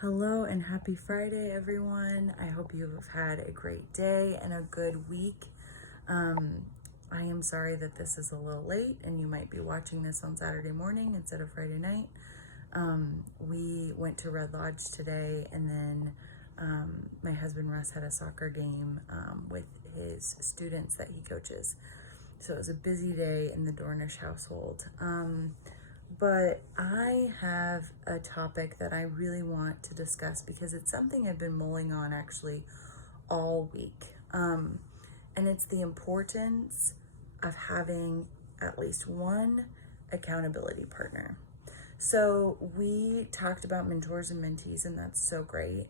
Hello and happy Friday, everyone. I hope you've had a great day and a good week. I am sorry that this is a little late and you might be watching this on Saturday morning instead of Friday night. We went to Red Lodge today, and then my husband Russ had a soccer game with his students that he coaches. So it was a busy day in the Dornish household. But I have a topic that I really want to discuss because it's something I've been mulling on actually all week. And it's the importance of having at least one accountability partner. So we talked about mentors and mentees, and that's so great.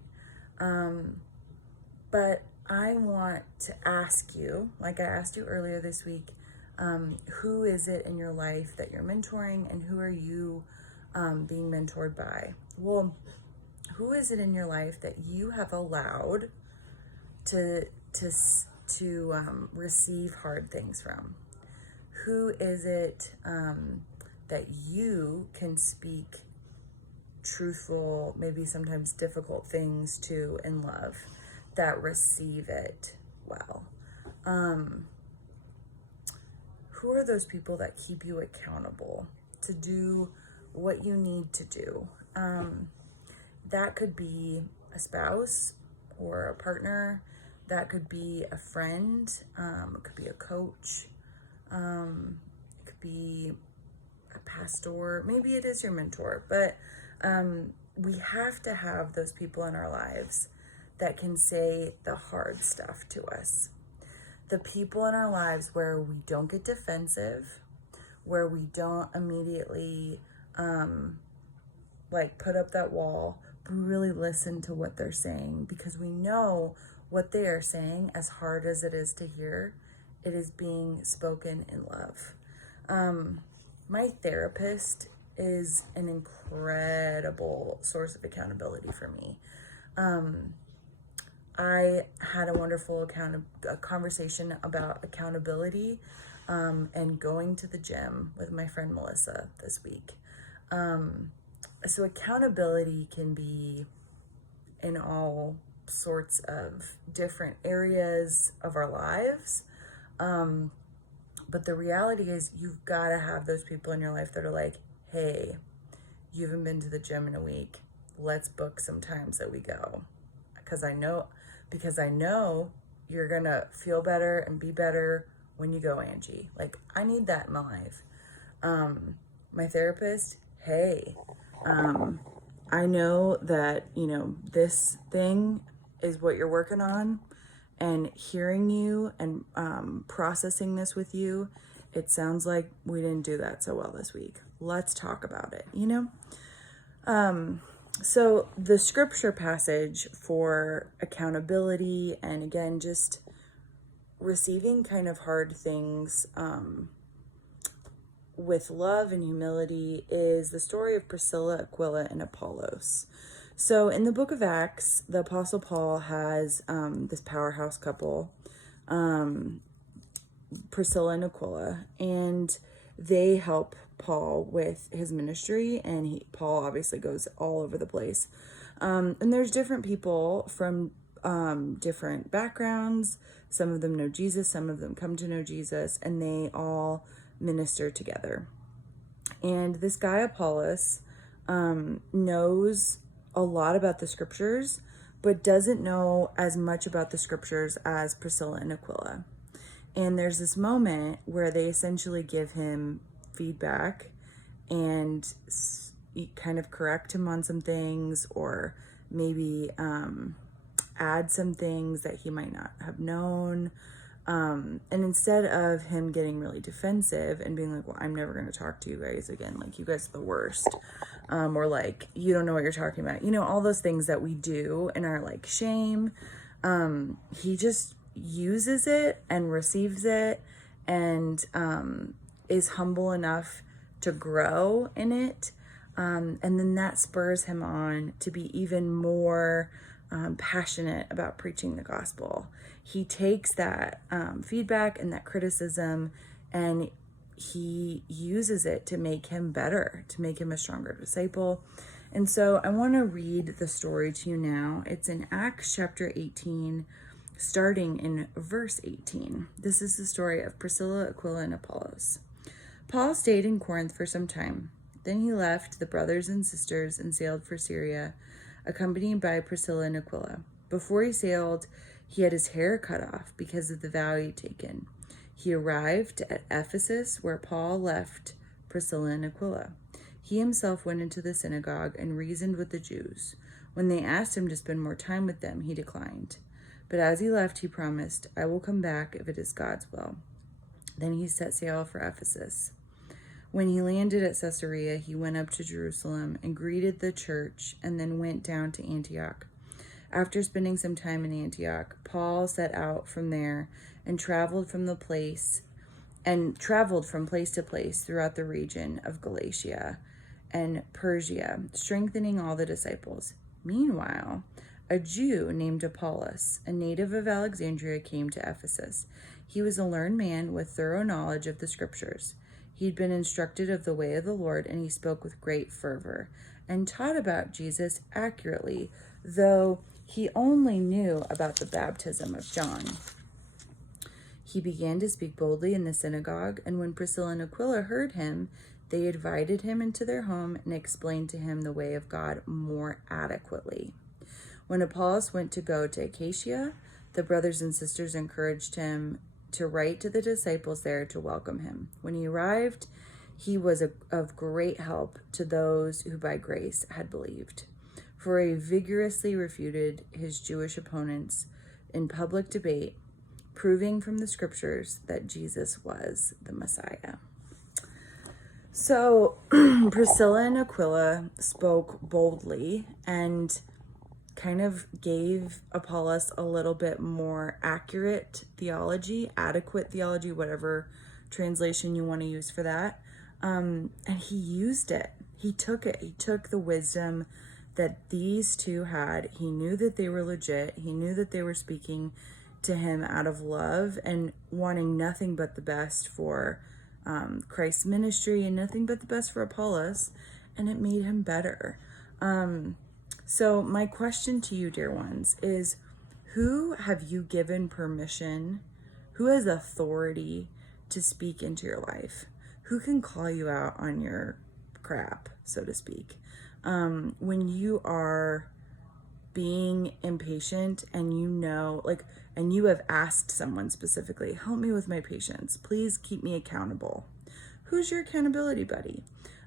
But I want to ask you, like I asked you earlier this week, who is it in your life that you're mentoring, and who are you being mentored by? Well, who is it in your life that you have allowed to receive hard things from? Who is it that you can speak truthful, maybe sometimes difficult things to in love, that receive it well? Who are those people that keep you accountable to do what you need to do? That could be a spouse or a partner. That could be a friend. It could be a coach. It could be a pastor. Maybe it is your mentor. But we have to have those people in our lives that can say the hard stuff to us. The people in our lives where we don't get defensive, where we don't immediately put up that wall, but we really listen to what they're saying, because we know what they are saying, as hard as it is to hear, it is being spoken in love. My therapist is an incredible source of accountability for me. I had a wonderful conversation about accountability and going to the gym with my friend Melissa this week. So accountability can be in all sorts of different areas of our lives. But the reality is, you've got to have those people in your life that are like, hey, you haven't been to the gym in a week. Let's book some times that we go. Because I know you're going to feel better and be better when you go, Angie. Like, I need that in my life. My therapist, hey, I know that, this thing is what you're working on, and hearing you and processing this with you, it sounds like we didn't do that so well this week. Let's talk about it, So the scripture passage for accountability, and again, just receiving kind of hard things with love and humility, is the story of Priscilla, Aquila, and Apollos. So in the book of Acts, the Apostle Paul has this powerhouse couple, Priscilla and Aquila, and they help Paul with his ministry, and Paul obviously goes all over the place. And there's different people from different backgrounds. Some of them know Jesus, some of them come to know Jesus, and they all minister together. And this guy Apollos knows a lot about the scriptures, but doesn't know as much about the scriptures as Priscilla and Aquila. And there's this moment where they essentially give him feedback and kind of correct him on some things, or maybe add some things that he might not have known. And instead of him getting really defensive and being like, well, I'm never going to talk to you guys again, like, you guys are the worst, or like, you don't know what you're talking about, all those things that we do in our like shame, he just uses it and receives it, and is humble enough to grow in it, and then that spurs him on to be even more passionate about preaching the gospel. He takes that feedback and that criticism, and he uses it to make him better, to make him a stronger disciple. And so I want to read the story to you now. It's in Acts chapter 18, starting in verse 18. This is the story of Priscilla, Aquila, and Apollos. Paul stayed in Corinth for some time. Then he left the brothers and sisters and sailed for Syria, accompanied by Priscilla and Aquila. Before he sailed, he had his hair cut off because of the vow he'd taken. He arrived at Ephesus, where Paul left Priscilla and Aquila. He himself went into the synagogue and reasoned with the Jews. When they asked him to spend more time with them, he declined. But as he left, he promised, "I will come back if it is God's will." Then he set sail for Ephesus. When he landed at Caesarea, he went up to Jerusalem and greeted the church, and then went down to Antioch. After spending some time in Antioch, Paul set out from there and traveled from place to place throughout the region of Galatia and Persia, strengthening all the disciples. Meanwhile, a Jew named Apollos, a native of Alexandria, came to Ephesus. He was a learned man with thorough knowledge of the scriptures. He'd been instructed of the way of the Lord, and he spoke with great fervor and taught about Jesus accurately, though he only knew about the baptism of John. He began to speak boldly in the synagogue, and when Priscilla and Aquila heard him, they invited him into their home and explained to him the way of God more adequately. When Apollos went to go to Acacia, the brothers and sisters encouraged him to write to the disciples there to welcome him. When he arrived, he was of great help to those who by grace had believed, for he vigorously refuted his Jewish opponents in public debate, proving from the scriptures that Jesus was the Messiah. So Priscilla and Aquila spoke boldly and kind of gave Apollos a little bit more accurate theology, adequate theology, whatever translation you want to use for that. And he used it. He took it. He took the wisdom that these two had. He knew that they were legit. He knew that they were speaking to him out of love and wanting nothing but the best for Christ's ministry and nothing but the best for Apollos. And it made him better. So my question to you, dear ones, is who have you given permission? Who has authority to speak into your life? Who can call you out on your crap, so to speak? When you are being impatient and and you have asked someone specifically, help me with my patience, please keep me accountable. Who's your accountability buddy?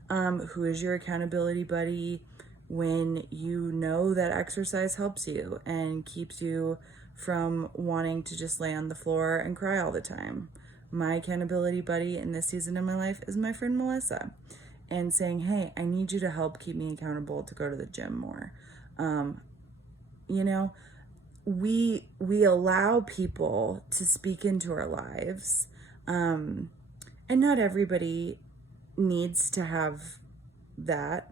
Who is your accountability buddy when you know that exercise helps you and keeps you from wanting to just lay on the floor and cry all the time? My accountability buddy in this season of my life is my friend Melissa, and saying, hey, I need you to help keep me accountable to go to the gym more. We allow people to speak into our lives, and not everybody needs to have that.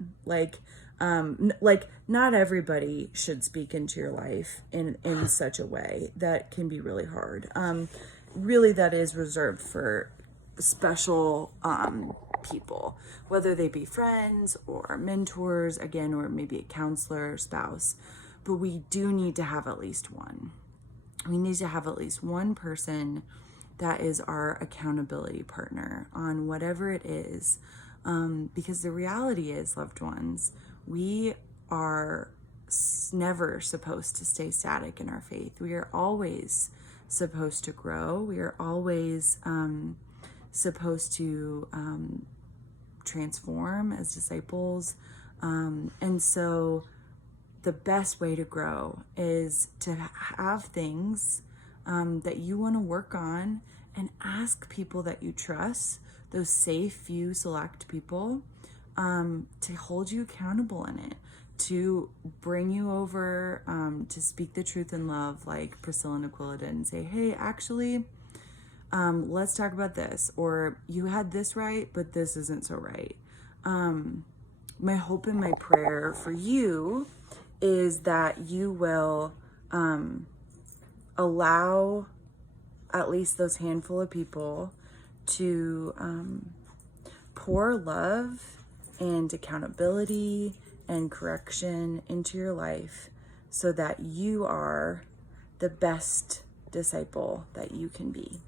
Not everybody should speak into your life in such a way that can be really hard. Really, that is reserved for special people, whether they be friends or mentors, again, or maybe a counselor or spouse. But we do need to have at least one. We need to have at least one person that is our accountability partner on whatever it is. Because the reality is, loved ones, we are never supposed to stay static in our faith. We are always supposed to grow. We are always supposed to transform as disciples. And so the best way to grow is to have things that you want to work on and ask people that you trust, those safe few select people, to hold you accountable in it, to bring you over, to speak the truth in love, like Priscilla and Aquila did, and say, hey, actually, let's talk about this, or you had this right, but this isn't so right. My hope and my prayer for you is that you will allow at least those handful of people to pour love and accountability and correction into your life so that you are the best disciple that you can be.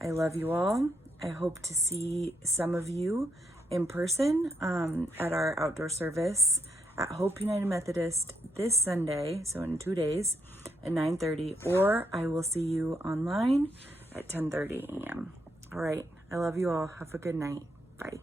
I love you all. I hope to see some of you in person at our outdoor service at Hope United Methodist this Sunday, so in 2 days at 9:30, or I will see you online at 10:30 a.m. All right. I love you all. Have a good night. Bye.